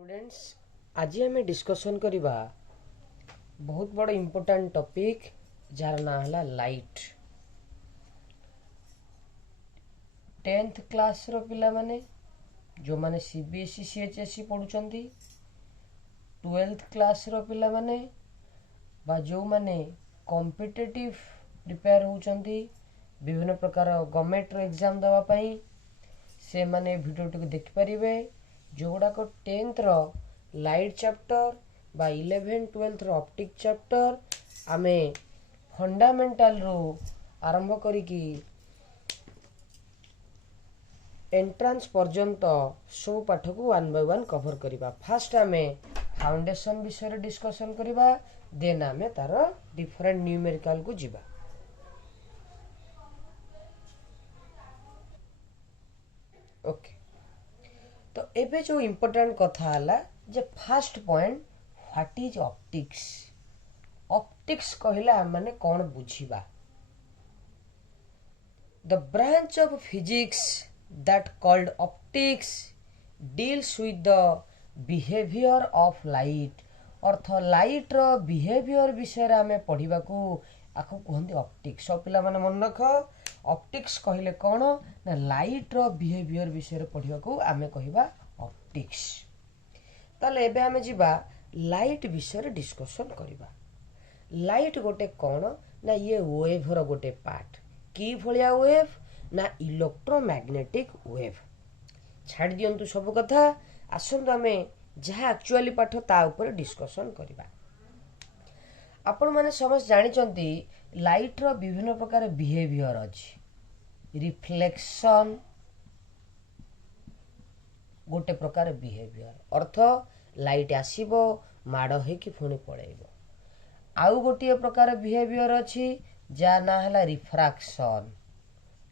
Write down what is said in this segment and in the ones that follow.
Students आज आम discussion करवा बहुत बड़ इम्पोर्टाट टॉपिक जार ना है लाइट। 10th क्लास रो पिला माने जो माने सीबीएसई सीएचएसई पढ़ुचंदी 12th क्लास रो पिला माने बा जो माने कॉम्पिटिटिव प्रिपेयर होचंदी विभिन्न प्रकार गवर्नमेंट रो एग्जाम दवा पई से माने वीडियो टिक देख परिबे जोगुड़ा को 10th रो लाइट चैप्टर बा 11 12th रो ऑप्टिक चैप्टर आमे फंडामेंटल रो आरंभ करिकी एंट्रांस पर्यंत सब पाठ को वन बाय वन कवर करिबा। फास्ट आमे फाउंडेशन विषय डिस्कशन करिबा देन आमे तार डिफरेंट न्यूमेरिकल को जिबा। ओके तो एबे जो इम्पोर्टेंट कथा हला जे first point what is optics. Optics कहला माने कौन बुझिबा। The branch of physics that called optics deals with the behavior of light। अर्थ लाइट रो बिहेवियर विषय रे आमे पढ़िबा को आखो कहंदी ऑप्टिक्स। सब पिला माने मन रख ऑप्टिक्स कहिले कोन ना लाइट रो बिहेवियर विषय रे पढ़िबा को आमे कहिबा ऑप्टिक्स। ताले एबे आमे जिबा लाइट विषय रे डिस्कशन करिबा। लाइट गोटे कोन ना ये वेव रो गोटे पार्ट की भलिया वेव ना इलेक्ट्रोमैग्नेटिक वेव। छाड़ दियंतु सब कथा आसंतु आमे जहाँ एक्चुअली पाठ ता ऊपर डिस्कशन करिबा। आपण माने समझ जानि चंती लाइट रो विभिन्न प्रकार बिहेवियर अछि। रिफ्लेक्शन गोटे प्रकार बिहेवियर अर्थ लाइट आसीबो माड़ हे कि फुणी पळेइबो। आउ गोटे प्रकार बिहेवियर अछि जा ना हला रिफ्रैक्शन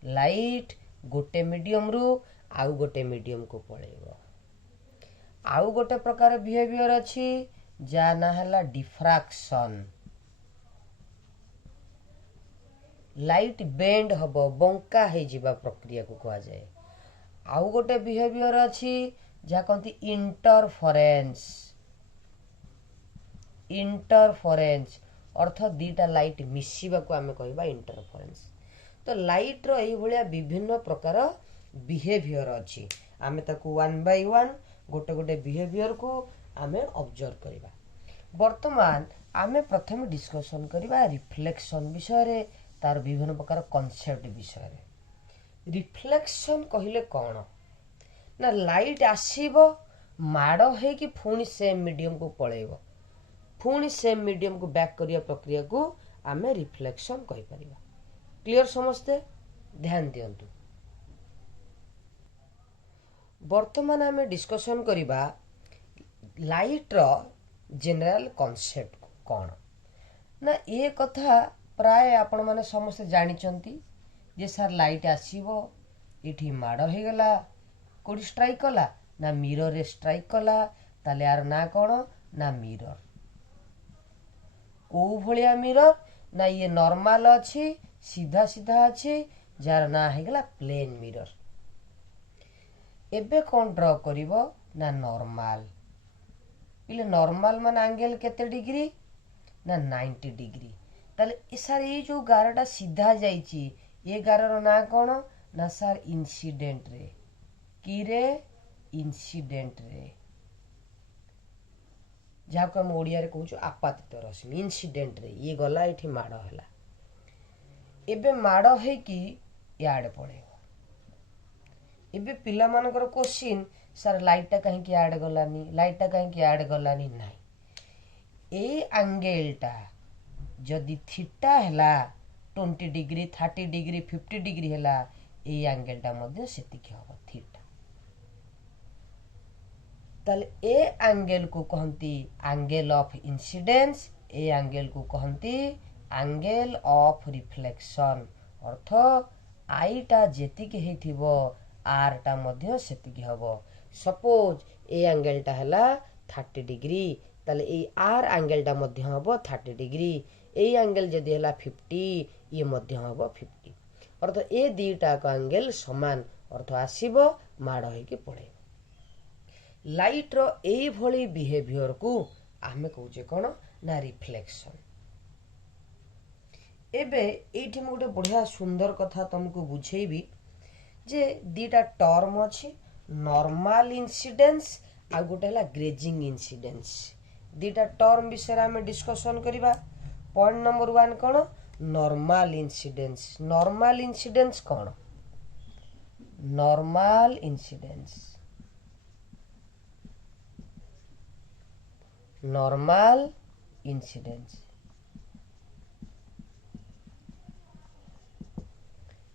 लाइट गोटे मीडियम रु आउ गोटे मीडियम को पळेइबो। आउ गोटे प्रकार बिहेवियर अछि जा ना हला डिफ्रैक्शन लाइट बेंड हबो बंका हे जिबा प्रक्रिया को कहा जाए। आउ गोटे बिहेवियर अछि जा कहंती इंटरफेरेंस अर्थ दीटा लाइट मिसिबा को आमे कहबा इंटरफेरेंस। तो लाइट रो एही भलिया विभिन्न प्रकार बिहेवियर अछि। आमे ताकू वन बाय वन गोटे गोटे बिहेवियर को आमे ऑब्जर्व करिबा। वर्तमान आमे प्रथम डिस्कशन करिबा रिफ्लेक्शन विषय रे तार विभिन्न प्रकार कांसेप्ट विषय रे। रिफ्लेक्शन कहिले कोन ना लाइट आसीबो माड़ हे कि फुणी सेम मीडियम को पळेइबो फुणी सेम मीडियम को बैक करिया प्रक्रिया को आमे रिफ्लेक्शन कहि परिबा। क्लियर समझते ध्यान दियंतु। वर्तमान आमे डिस्कशन करिबा लाइट रो जनरल कांसेप्ट कोन ना ये कथा प्राय आपण माने समस्त जानि चंती जे सर लाइट आसीबो इठी माड़ हे गला कोडी स्ट्राइक कला ना मिरर रे स्ट्राइक कला ताले यार ना कोन ना मिरर को भलिया मिरर ना ये नॉर्मल अछि सीधा सीधा अच्छे जार ना हेगला प्लेन मिरर। एबे कौन ड्रॉ करिवो ना नॉर्मल इले नॉर्मल मान एंगल केते डिग्री ना 90 डिग्री। ताले ए सर ये जो गारटा सीधा जाईची ये गारर ना कोन ना सर इंसिडेंट रे की रे इंसिडेंट रे जहाँ को हम ओडिया रे कहूछु आपातित रश्मि इंसिडेंट रे ये गला एठी माड़ हला एबे माड़ है कि याड पड़े। एबे पिला मानकर क्वेश्चन सर लाइटा कहीं की ऐड गलानी लाइटा कहीं की ऐड गलानी नाही ए एंगलटा जदि थीटा हैला 20 डिग्री 30 डिग्री 50 डिग्री हैला ए एंगलटा मध्ये सेतिक हबो थीटा। ताले ए एंगल को कहंती एंगल ऑफ इंसिडेंस ए एंगल को कहंती एंगल ऑफ रिफ्लेक्शन अर्थ आईटा जेतिक हेथिबो आर टा मध्ये सेतिक हबो। सपोज ए एंगलटा हला 30 डिग्री ताले ए आर एंगलटा मध्ये हबो 30 डिग्री ए एंगल जदि हला 50 ये मध्ये हबो 50 अर्थ ए दीटा को एंगल समान अर्थ आसीबो माड़ हे कि पड़े। लाइट रो एई भली बिहेवियर को आमे कहूचे कौन ना रिफ्लेक्शन। एबे एठी मु गोटे बढ़िया सुंदर कथा तुमको बुझेबी जे दीटा टर्म अछि नॉर्मल इंसिडेंस आ गोटे हला ग्रेजिंग इंसिडेंस। दीटा टर्म विषय में डिस्कशन करिबा। पॉइंट नंबर 1 कौन नॉर्मल इंसिडेंस। नॉर्मल इंसिडेंस कौन नॉर्मल इंसिडेंस नॉर्मल इंसिडेंस।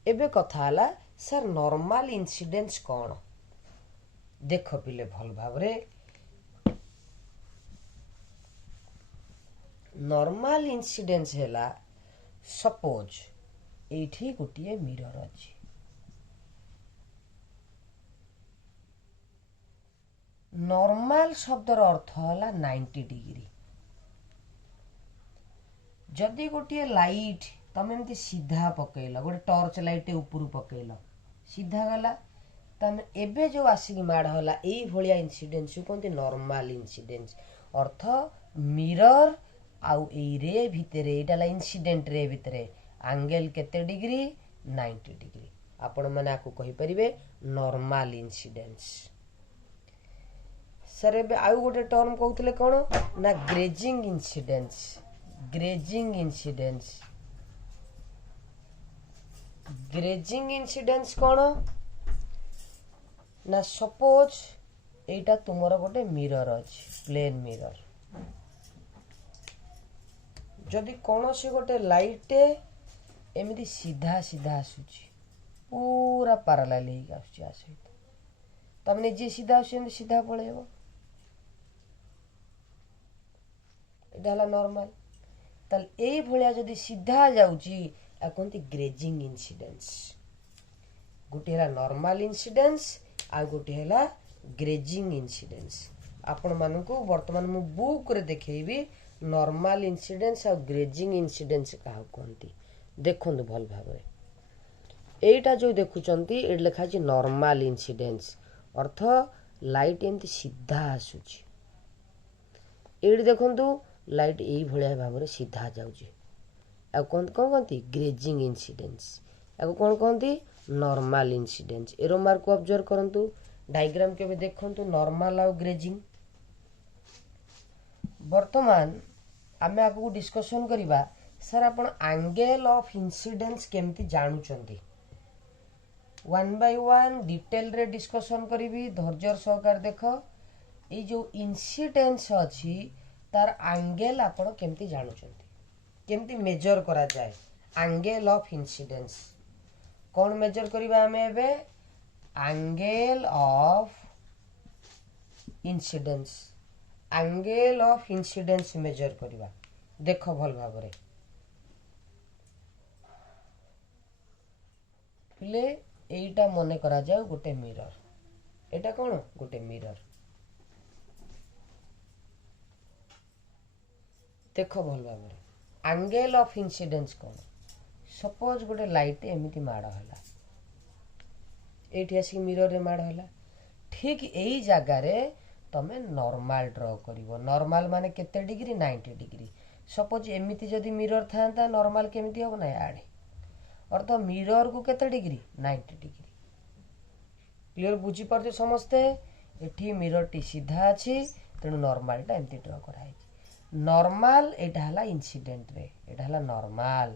एबे कथा हला सर नॉर्मल इंसिडेंस कौन देख पिले भल भावरे। नॉर्मल इंसिडेंस हैला सपोज एठी गोटे मिरर अछि। नॉर्मल शब्दर अर्थ हला 90 डिग्री। जदि गोटे लाइट तमे एमती सीधा पकेल गोटे टॉर्च लाइट ऊपर पकेल सीधा गला तमे एबे जो आसिक माड़ होला एई भलिया इंसिडेंस कहते नॉर्मल इंसिडेंस। अर्थ मिरर आउ एई रे भितरे एटाला इंसिडेंट रे भितरे एंगल केते डिग्री 90 डिग्री। आपण माने आकु कहि परिबे नॉर्मल इंसिडेंस। सर एबे आउ गोटे टर्म कहउतले कोन ना grazing incidence. Grazing incidence. Grazing incidence कौन ना सपोज एटा तुमर गोटे मिरर अछि प्लेन मिरर। जदि कौन से गोटे लाइट एमिति सीधा सीधा आसुची पूरा पैरेलल हे आसुची आ सहित तमने जे सीधा आसुची सीधा पळेबो एटा हला नॉर्मल। ताल एई भलिया जदि सीधा जाउची आ कोनती ग्रेजिंग इंसिडेंस। गोटे हला नॉर्मल इंसिडेंस आ गोटे हला ग्रेजिंग इंसिडेंस। आपण मानकु वर्तमान मु बुक रे देखैबी नॉर्मल इंसिडेंस आ ग्रेजिंग इंसिडेंस काहा कोनती देखंतु भल भाबरे। एटा जो देखुचंती एड लिखा छि नॉर्मल इंसिडेंस अर्थ लाइट एमती सीधा आसुची। एड देखंतु लाइट एई भलिया भाबरे सीधा जाउची आ कोन कहंती ग्रेजिंग इंसिडेंस। आको कोन कहंती नॉर्मल इंसिडेंस। एरो मार्क को ऑब्जर्व करंतु डायग्राम के देखंतु नॉर्मल आ ग्रेजिंग। वर्तमान आमे आको डिस्कशन करिबा सर आपण एंगल ऑफ इंसिडेंस केमती जानुचंती 1 बाय 1 डिटेल रे डिस्कशन करिबी। धैर्य सहकार देख ए जो इंसिडेंस अछि तार एंगल आपण केमती जानुचंती केमती मेजर करा जाए। एंगल ऑफ इंसिडेंस कौन मेजर करिबा हमें एबे angle of incidence. Angle of incidence measure करिबा देख भल भाबरे ले एटा मने करा जाए गोटे मिरर। एटा कौन गोटे मिरर देख भल भाबरे। एंगल ऑफ इंसिडेंस कौन सपोज गोटे लाइट एमिति माड़ होला एठी आसी मिरर रे माड़ होला ठीक एई जगह रे तमे नॉर्मल ड्रॉ करिवो। नॉर्मल माने केते डिग्री 90 डिग्री। सपोज एमिति जदि मिरर थांता नॉर्मल केमिति हो ना आड़े अर्थ मिरर को केते डिग्री 90 डिग्री। क्लियर बुझी परछे समस्ते। एठी मिरर टी सीधा अछि तेनु नॉर्मल टा एमिति ड्रॉ करा है। नॉर्मल एटा हला इंसिडेंट रे एटा हला नॉर्मल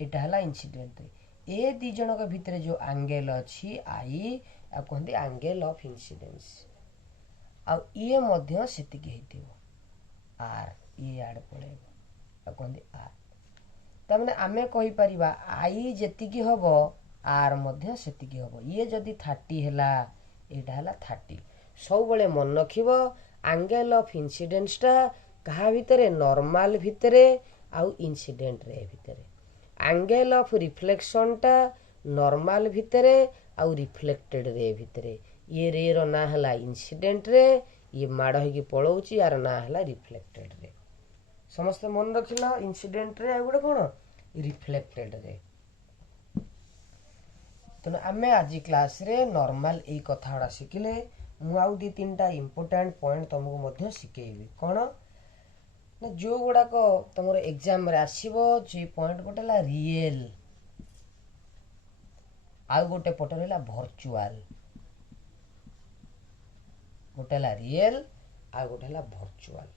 एटा हला इंसिडेंट रे ए दी जन के भितरे जो एंगल अछि आई आ कहंदी एंगल ऑफ इंसिडेंस। आ ये मध्य सेतिके हेतिबो आर ये आड़ पळेबो आ कहंदी आर तमने आमे कहि परिबा आई जेतिकी हबो आर मध्य सेतिकी हबो। ये जदि 30 हैला एटा हला 30। सब बळे मन रखिबो एंगल ऑफ इंसिडेंस टा कहा भितरे नॉर्मल भितरे आउ इंसिडेंट रे भितरे। एंगल ऑफ रिफ्लेक्शन टा नॉर्मल भितरे आउ रिफ्लेक्टेड रे भितरे। ये रे रो ना हला इंसिडेंट रे ये माड़ होगी पळौची यार ना हला रिफ्लेक्टेड रे। समस्त मन रखिला इंसिडेंट रे आ गुडे कोन रिफ्लेक्टेड रे। तो आमे आज क्लास रे नॉर्मल ए कथाड़ा शिखिले मु आउ दी तीनटा इंपोर्टेंट पॉइंट तुमको मध्य शिखेबी कौन ना जो गुड़ाक तुम एग्जाम रे आसीबो जे पॉइंट गोटे ला रियल आउ गोटे पट रहा भर्चुआल गोटे ला रियल आउ गोटे ला भर्चुआल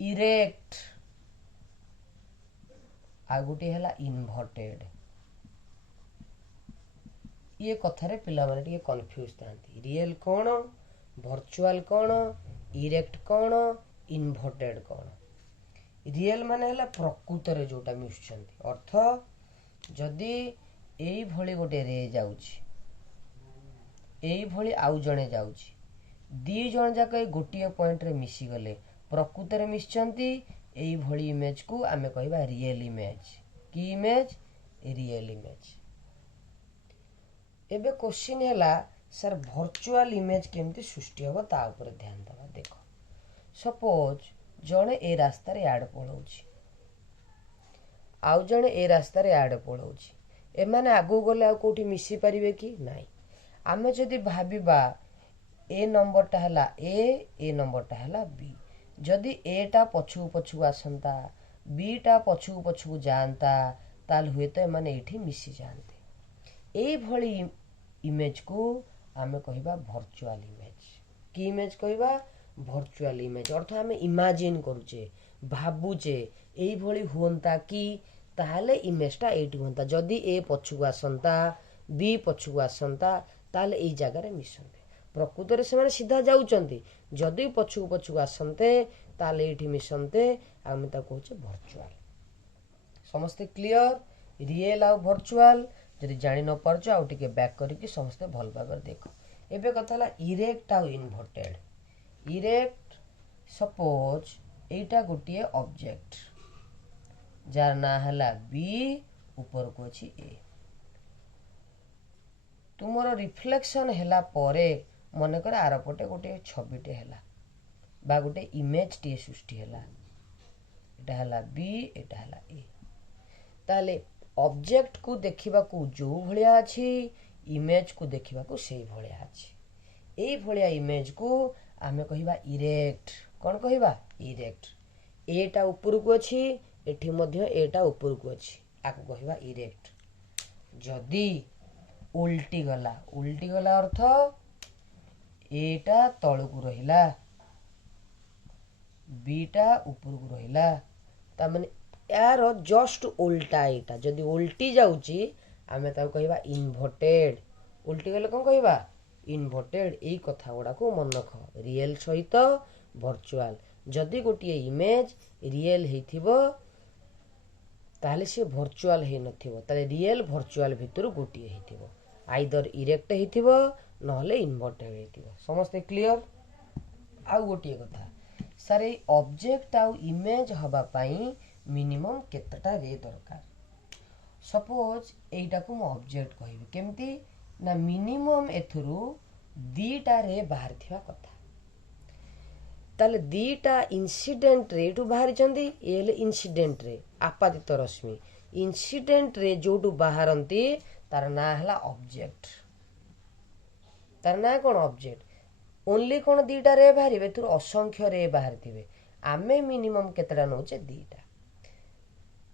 इरेक्ट आउ गोटे है इनभर्टेड ये कथारे पिला माने टिके कंफ्यूज थांती रियल कौन भर्चुआल कौन इरेक्ट कौन इनभर्टेड कौन रियल माने हला प्रकृत रे जोटा मिशुचंती अर्थ जदि एई भली गोटे रे जाउची एई भली आउ जणे जाउची दी जण जाक गोटिए पॉइंट रे मिसी गले प्रकृत रे मिशचंती एई भली इमेज को आमे कहबा रियल इमेज की इमेज रियल इमेज एबे क्वेश्चन हैला सर भर्चुआल इमेज केमती सृष्टि होबो ता ऊपर ध्यान देबा देखो सपोज जणे ए रास्ता रे आड पळौची आउ जणे ए रास्ता रे आड पळौची ए माने आगु गले आ कोठी मिसी परिबे कि नाही आमे जदि भाबिबा ए नंबरटा हैला ए नंबरटा हैला बी जदि ए टा पछु पछु आसंता बी टा पछु पछु जानता ताल हुए तो माने एठी मिसी जानते एई भली इमेज को आमे कहिबा भर्चुआल इमेज की इमेज कहिबा भर्चुआल इमेज अर्थ आमे इमेजिन करूचे भाबुचे एई भली हुंता कि ताले इमेजटा एठी हुंता जदि ए पछु आसंता बी पछु आसंता ताले एई जगह रे मिसंते प्रकृत रे से सीधा जाउचंती जदि पछु पछु आसंते ताले एठी मिसंते आमे ता कहूचे भर्चुआल समस्त क्लियर रियल आ भर्चुआल जदि जानि न परछ आ टिके बैक करके समस्त भल भाबर देखो एबे कथा ला इरेक्ट आ इनभर्टेड इरेक्ट सपोज एटा गोटिए ऑब्जेक्ट जार ना हला बी ऊपर को अछि ए तुमरो रिफ्लेक्शन हैला परे मन कर आर पटे गोटे छबिटे हैला बा गोटे इमेज टी सृष्टि हैला एटा हैला बी एटा हैला ए ताले ऑब्जेक्ट को देखिबा को जो भलिया अछि इमेज को देखिबा को सेही भलिया अछि एई भलिया इमेज को आमे कहिबा इरेक्ट कोन कहिबा इरेक्ट एटा ऊपर को अछि एठी मध्य एटा ऊपर को अछि आको कहिबा इरेक्ट जदी उल्टी गला अर्थ एटा तळु को रहिला बीटा ऊपर को रहिला ता माने यार जस्ट उल्टा एटा जदी उल्टी जाउची आमे ता कहिबा इनभर्टेड उल्टी गले कोन कहिबा इनभर्टेड एई कथा गुडा को मन रख रियल सहित भर्चुआल जदी गोटिए इमेज रियल हेथिबो ताले से भर्चुआल हे नथिबो ताले रियल भर्चुआल भितर गोटिए हेथिबो आइदर इरेक्ट हेथिबो नहले इनभर्टेड हेथिबो समस्त क्लियर आ गोटिए कथा सर ए ऑब्जेक्ट आ इमेज हबा पई मिनिमम केतटा रे दरकार सपोज एटा को म ऑब्जेक्ट कहिबे केमती ना मिनिमम एथुरु दीटा रे बाहर थिवा कथा ताले दीटा इंसिडेंट रे टू बाहर चंदी एले इंसिडेंट रे आपादित रश्मि इंसिडेंट रे जोटू बाहरंती तार ना हला ऑब्जेक्ट तार ना कोन ऑब्जेक्ट ओनली कोन दीटा रे बाहरिबे तुर असंख्य रे बाहरथिबे आमे मिनिमम केतटा नोचे दीटा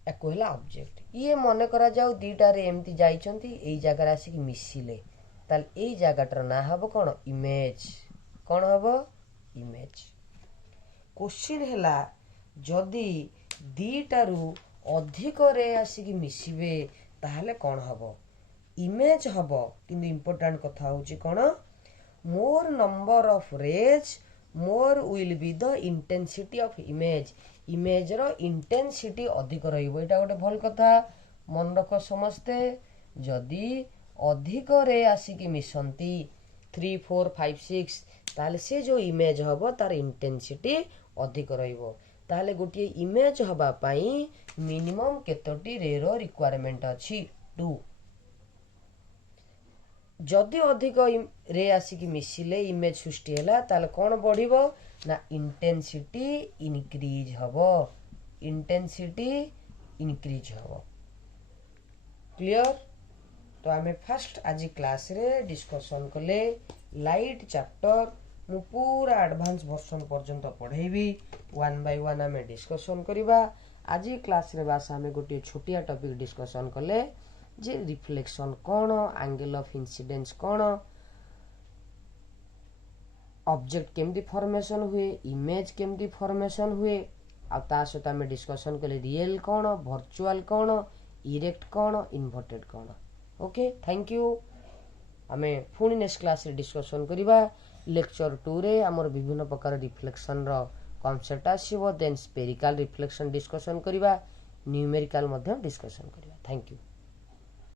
एको हला ऑब्जेक्ट ये मन करा जाऊ दीटा रे एमती जाइचंती एई जगह आसी कि मिसिले ताल एई जगहटर ना हबो कोन इमेज कोन हबो इमेज क्वेश्चन हैला जदि दीटारू अधिक रे आसी कि मिसिबे ताहले कोन हबो इमेज हबो किंतु इंपोर्टेंट कथा होची कोन more number of rays more will be the intensity of image image रो इंटेंसिटी अधिक रहिबो एटा गोटे भल कथा मन रख समस्ते जदि अधिक रे आसी कि मिसंती 3 4 5 6 ताले से जो इमेज हबो तार इंटेंसिटी अधिक रहिबो ताले गोटिए इमेज हबा पई मिनिमम केतोटी रे रो रिक्वायरमेंट अछि 2 जदि अधिक रे आसी कि मिसिले इमेज सृष्टि हैला ताले कोन बढ़िबो ना इंटेंसिटी इनक्रीज हबो इंटेंसिटी इनक्रीज हबो क्लियर तो आम फास्ट आज क्लास रे डिस्कसन कले लाइट चैप्टर मु पूरा एडवांस वर्जन पर्यंत पढ़ेबी 1 बाय 1 आम डिस्कसन करवा। आज क्लास रे बास आम गोटे छोटिया टॉपिक डिस्कसन कले जे रिफ्लेक्शन कौन, एंगल ऑफ इंसिडेंस कौन, ऑब्जेक्ट केमती फॉर्मेशन हुए, इमेज केमती फॉर्मेशन हुए, आ ता सहित आम डिस्कसन कले रियल कौन, वर्चुअल कौन, erect cone, inverted cone. Okay, thank you. आमे पुणी नेक्स्ट क्लास रे डिस्कसन करवा। लेक्चर 2 रे हमर विभिन्न प्रकार रिफ्लेक्शन रो कांसेप्ट आसीबो, देन स्पेरिकल रिफ्लेक्शन डिस्कसन करवा, न्यूमेरिकल मध्य डिस्कसन करवा। Thank you.